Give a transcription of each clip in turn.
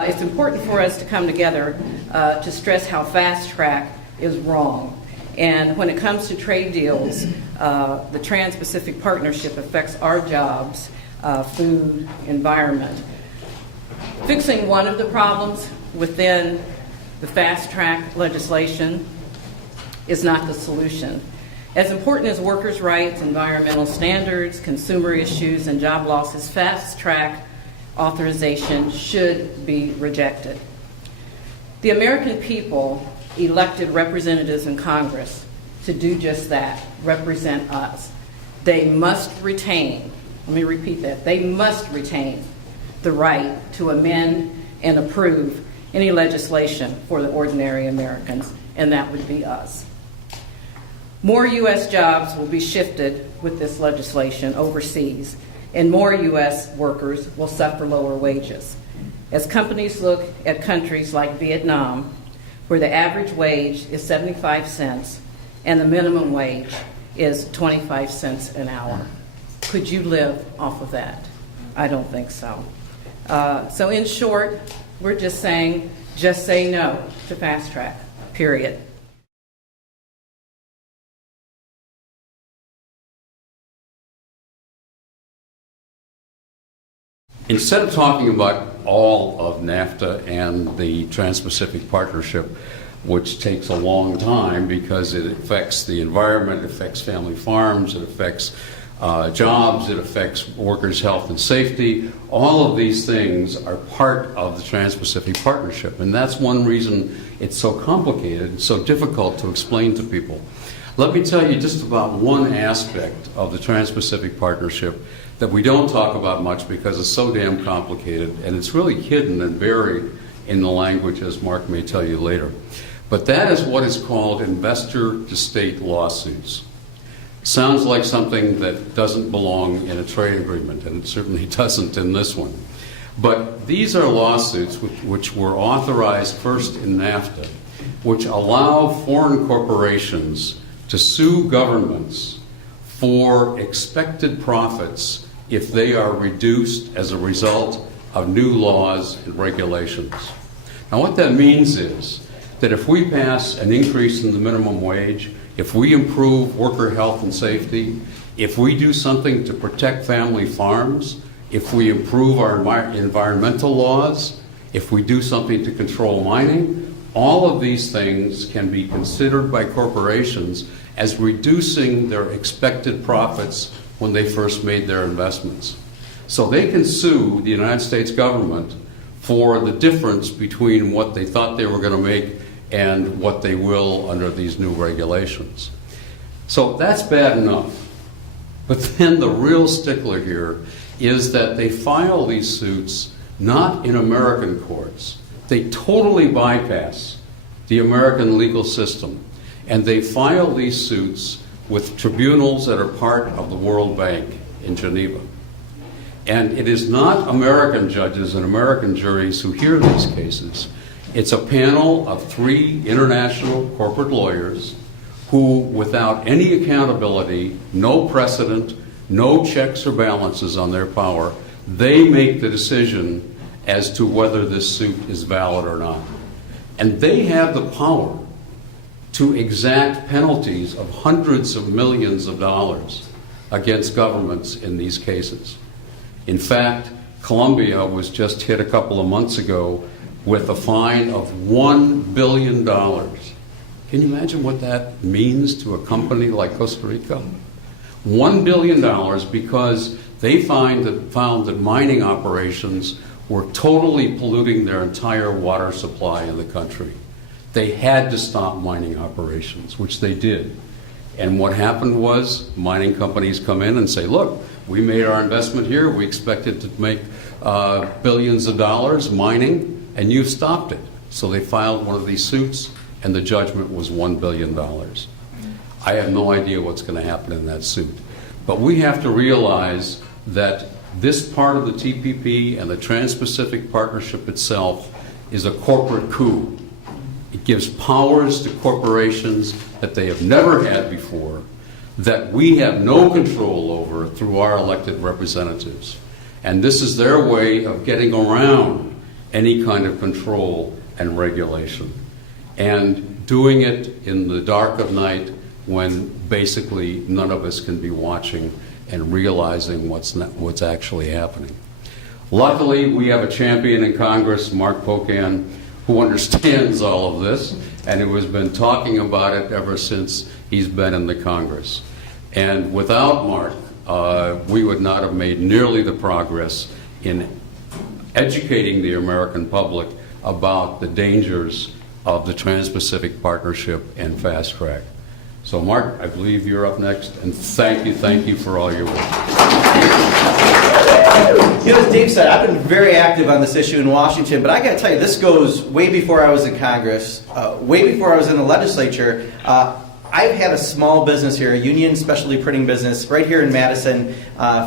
It's important for us to come together to stress how fast track is wrong. And when it comes to trade deals, the Trans-Pacific Partnership affects our jobs, food, environment. Fixing one of the problems within the fast track legislation is not the solution. As important as workers' rights, environmental standards, consumer issues, and job losses, fast track authorization should be rejected. The American people elected representatives in Congress to do just that, represent us. They must retain, let me repeat that, they must retain the right to amend and approve any legislation for the ordinary Americans, and that would be us. More U.S. jobs will be shifted with this legislation overseas, and more U.S. workers will suffer lower wages. As companies look at countries like Vietnam, where the average wage is 75 cents and the minimum wage is 25 cents an hour. Could you live off of that? I don't think so. So in short, we're just saying, just say no to fast track, period. Instead of talking about all of NAFTA and the Trans-Pacific Partnership, which takes a long time because it affects the environment, it affects family farms, it affects jobs, it affects workers' health and safety, all of these things are part of the Trans-Pacific Partnership. And that's one reason it's so complicated and so difficult to explain to people. Let me tell you just about one aspect of the Trans-Pacific Partnership that we don't talk about much because it's so damn complicated, and it's really hidden and buried in the language, as Mark may tell you later. But that is what is called investor-to-state lawsuits. Sounds like something that doesn't belong in a trade agreement, and it certainly doesn't in this one. But these are lawsuits which were authorized first in NAFTA, which allow foreign corporations to sue governments for expected profits if they are reduced as a result of new laws and regulations. Now what that means is that if we pass an increase in the minimum wage, if we improve worker health and safety, if we do something to protect family farms, if we improve our environmental laws, if we do something to control mining, all of these things can be considered by corporations as reducing their expected profits when they first made their investments. So they can sue the United States government for the difference between what they thought they were going to make and what they will under these new regulations. So that's bad enough. But then the real stickler here is that they file these suits not in American courts. They totally bypass the American legal system, and they file these suits with tribunals that are part of the World Bank in Geneva. And it is not American judges and American juries who hear these cases. It's a panel of 3 international corporate lawyers who, without any accountability, no precedent, no checks or balances on their power, they make the decision as to whether this suit is valid or not. And they have the power to exact penalties of hundreds of millions of dollars against governments in these cases. In fact, Colombia was just hit a couple of months ago with a fine of $1 billion. Can you imagine what that means to a company like Costa Rica? $1 billion because they found that mining operations were totally polluting their entire water supply in the country. They had to stop mining operations, which they did. And what happened was mining companies come in and say, look, we made our investment here, we expected to make billions of dollars mining, and you've stopped it. So they filed one of these suits, and the judgment was $1 billion. I have no idea what's going to happen in that suit. But we have to realize that this part of the TPP and the Trans-Pacific Partnership itself is a corporate coup. It gives powers to corporations that they have never had before, that we have no control over through our elected representatives. And this is their way of getting around any kind of control and regulation. And doing it in the dark of night when basically none of us can be watching and realizing what's actually happening. Luckily, we have a champion in Congress, Mark Pocan, who understands all of this and who has been talking about it ever since he's been in the Congress. And without Mark, we would not have made nearly the progress in educating the American public about the dangers of the Trans-Pacific Partnership and Fast Track. So Mark, I believe you're up next, and thank you for all your work. You know, as Dave said, I've been very active on this issue in Washington, but I got to tell you, this goes way before I was in Congress, way before I was in the legislature. I've had a small business here, a union specialty printing business, right here in Madison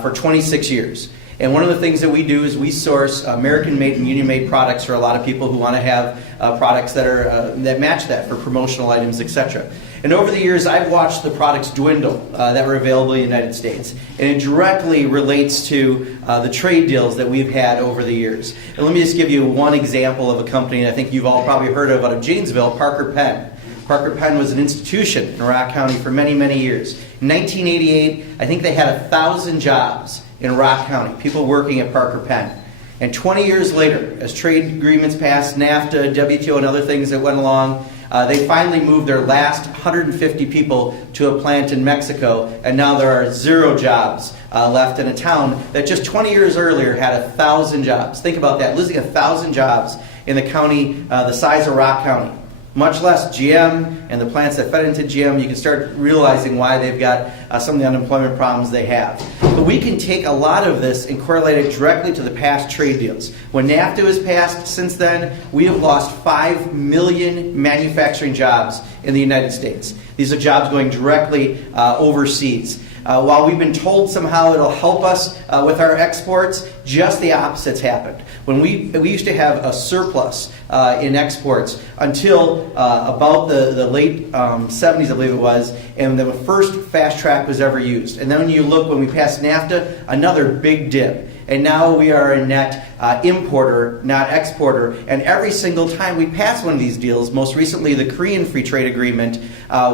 for 26 years. And one of the things that we do is we source American-made and union-made products for a lot of people who want to have products that are that match that for promotional items, etc. And over the years, I've watched the products dwindle that were available in the United States. And it directly relates to the trade deals that we've had over the years. And let me just give you one example of a company I think you've all probably heard of out of Janesville, Parker Pen. Parker Pen was an institution in Rock County for many, many years. In 1988, I think they had 1,000 jobs in Rock County, people working at Parker Pen. And 20 years later, as trade agreements passed, NAFTA, WTO, and other things that went along, they finally moved their last 150 people to a plant in Mexico, and now there are 0 jobs left in a town that just 20 years earlier had 1,000 jobs. Think about that, losing 1,000 jobs in a county the size of Rock County. Much less GM and the plants that fed into GM, you can start realizing why they've got some of the unemployment problems they have. But we can take a lot of this and correlate it directly to the past trade deals. When NAFTA was passed, since then, we have lost 5 million manufacturing jobs in the United States. These are jobs going directly overseas. While we've been told somehow it'll help us with our exports, just the opposite's happened. When we used to have a surplus in exports until about the late 70s, I believe it was, and the first fast track was ever used. And then when you look, when we passed NAFTA, another big dip. And now we are a net importer, not exporter. And every single time we pass one of these deals, most recently the Korean Free Trade Agreement,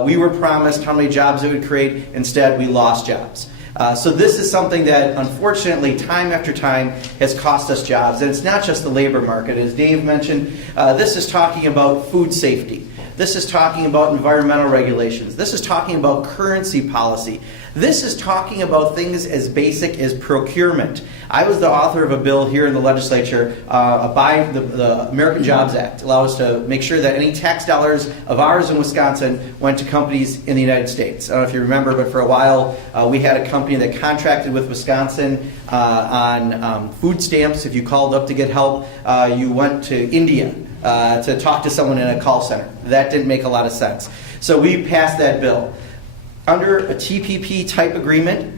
we were promised how many jobs it would create. Instead, we lost jobs. So this is something that, unfortunately, time after time has cost us jobs. And it's not just the labor market. As Dave mentioned, this is talking about food safety. This is talking about environmental regulations. This is talking about currency policy. This is talking about things as basic as procurement. I was the author of a bill here in the legislature, the American Jobs Act, allow us to make sure that any tax dollars of ours in Wisconsin went to companies in the United States. I don't know if you remember, but for a while we had a company that contracted with Wisconsin on food stamps. If you called up to get help, you went to India to talk to someone in a call center. That didn't make a lot of sense. So we passed that bill. Under a TPP type agreement,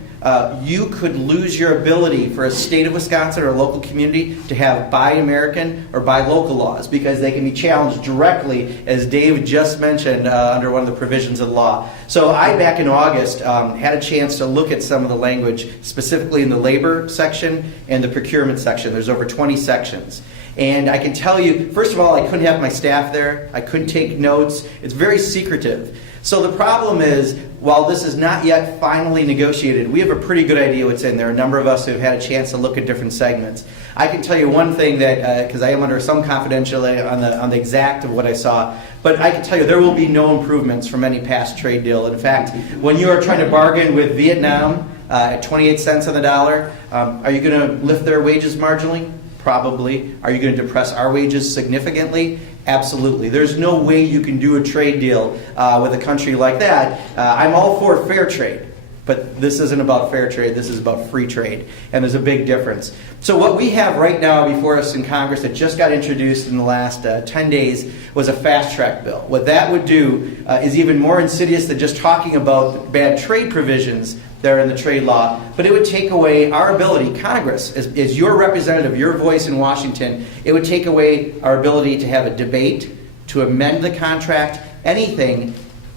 you could lose your ability for a state of Wisconsin or a local community to have buy American or buy local laws because they can be challenged directly, as Dave just mentioned, under one of the provisions of the law. So I, back in August, had a chance to look at some of the language, specifically in the labor section and the procurement section. There's over 20 sections. And I can tell you, first of all, I couldn't have my staff there. I couldn't take notes. It's very secretive. So the problem is, while this is not yet finally negotiated, we have a pretty good idea what's in there. A number of us who have had a chance to look at different segments. I can tell you one thing that, because I am under some confidentiality on the exact of what I saw, but I can tell you there will be no improvements from any past trade deal. In fact, when you are trying to bargain with Vietnam at 28 cents on the dollar, are you going to lift their wages marginally? Probably. Are you going to depress our wages significantly? Absolutely. There's no way you can do a trade deal with a country like that. I'm all for fair trade, but this isn't about fair trade. This is about free trade, and there's a big difference. So what we have right now before us in Congress that just got introduced in the last 10 days was a fast track bill. What that would do is even more insidious than just talking about bad trade provisions that are in the trade law, but it would take away our ability, Congress, as your representative, your voice in Washington, it would take away our ability to have a debate, to amend the contract, anything,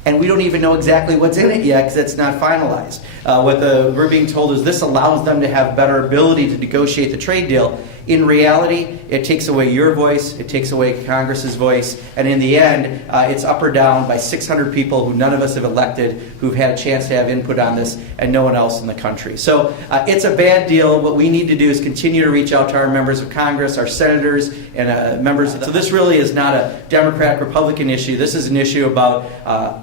and we don't even know exactly what's in it yet because it's not finalized. what we're being told is this allows them to have better ability to negotiate the trade deal. In reality, it takes away your voice, it takes away Congress's voice, and in the end, it's up or down by 600 people who none of us have elected, who've had a chance to have input on this, and no one else in the country. So it's a bad deal. What we need to do is continue to reach out to our members of Congress, our senators, and members. So this really is not a Democrat-Republican issue. This is an issue about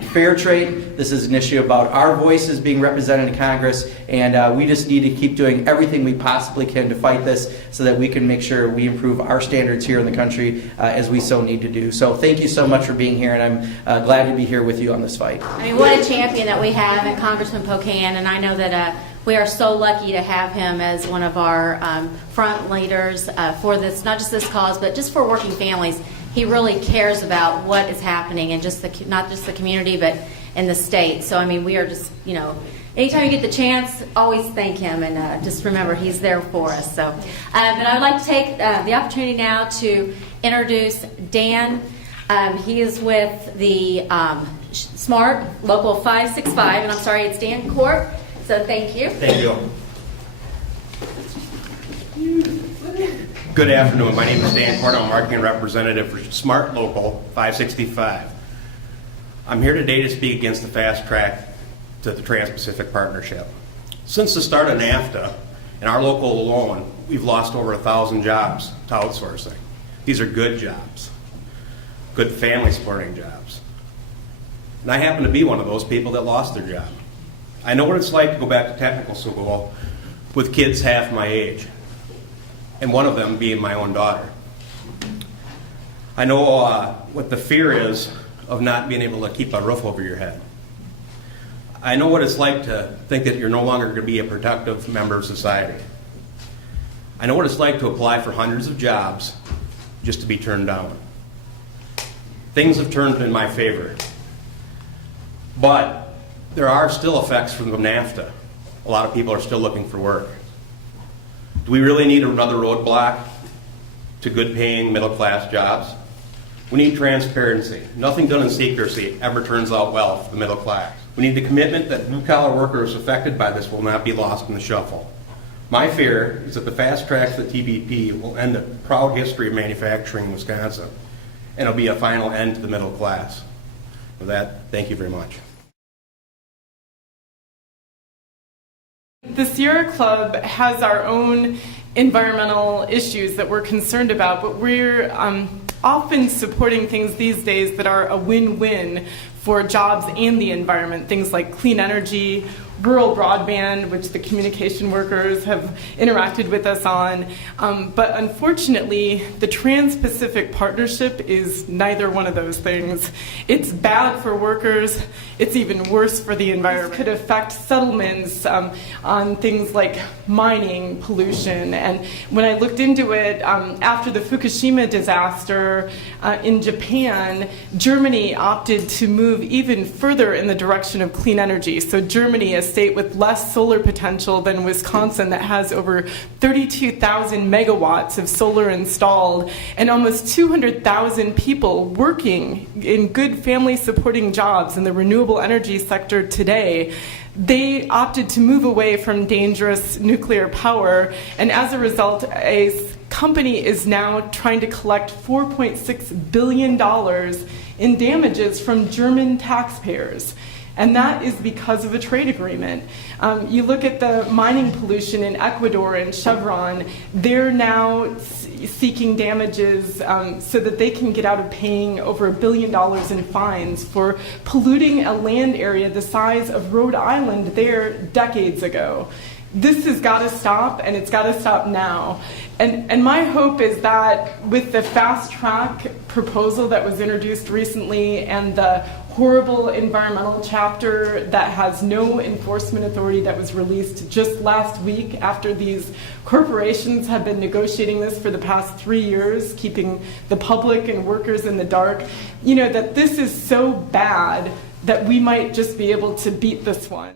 fair trade. This is an issue about our voices being represented in Congress, and we just need to keep doing everything we possibly can to fight this so that we can make sure we improve our standards here in the country as we so need to do. So thank you so much for being here, and I'm glad to be here with you on this fight. I mean, what a champion that we have in Congressman Pocan, and I know that we are so lucky to have him as one of our front leaders for this, not just this cause, but just for working families. He really cares about what is happening in just not just the community, but in the state. So, I mean, we are just, anytime you get the chance, always thank him, and just remember he's there for us. So, but I would like to take the opportunity now to introduce Dan. He is with the SMART Local 565, and I'm sorry, it's Dan Corp. So thank you. Thank you. Good afternoon. My name is Dan Corp. I'm marketing representative for SMART Local 565. I'm here today to speak against the fast track to the Trans-Pacific Partnership. Since the start of NAFTA, in our local alone, we've lost over 1,000 jobs to outsourcing. These are good jobs, good family supporting jobs. And I happen to be one of those people that lost their job. I know what it's like to go back to technical school with kids half my age, and one of them being my own daughter. I know what the fear is of not being able to keep a roof over your head. I know what it's like to think that you're no longer going to be a productive member of society. I know what it's like to apply for hundreds of jobs just to be turned down. Things have turned in my favor. But there are still effects from NAFTA. A lot of people are still looking for work. Do we really need another roadblock to good-paying middle-class jobs? We need transparency. Nothing done in secrecy ever turns out well for the middle class. We need the commitment that blue-collar workers affected by this will not be lost in the shuffle. My fear is that the fast track to the TPP will end the proud history of manufacturing in Wisconsin, and it'll be a final end to the middle class. With that, thank you very much. The Sierra Club has our own environmental issues that we're concerned about, but we're often supporting things these days that are a win-win for jobs and the environment, things like clean energy, rural broadband, which the communication workers have interacted with us on. But unfortunately, the Trans-Pacific Partnership is neither one of those things. It's bad for workers. It's even worse for the environment. It could affect settlements on things like mining, pollution. And when I looked into it, after the Fukushima disaster in Japan, Germany opted to move even further in the direction of clean energy. So Germany, a state with less solar potential than Wisconsin that has over 32,000 megawatts of solar installed and almost 200,000 people working in good family supporting jobs in the renewable energy sector today, they opted to move away from dangerous nuclear power, and as a result, a company is now trying to collect $4.6 billion in damages from German taxpayers. And that is because of a trade agreement. You look at the mining pollution in Ecuador and Chevron, they're now seeking damages so that they can get out of paying over $1 billion in fines for polluting a land area the size of Rhode Island there decades ago. This has got to stop, and it's got to stop now. And my hope is that with the fast track proposal that was introduced recently and the horrible environmental chapter that has no enforcement authority that was released just last week after these corporations have been negotiating this for the past 3 years, keeping the public and workers in the dark, that this is so bad that we might just be able to beat this one.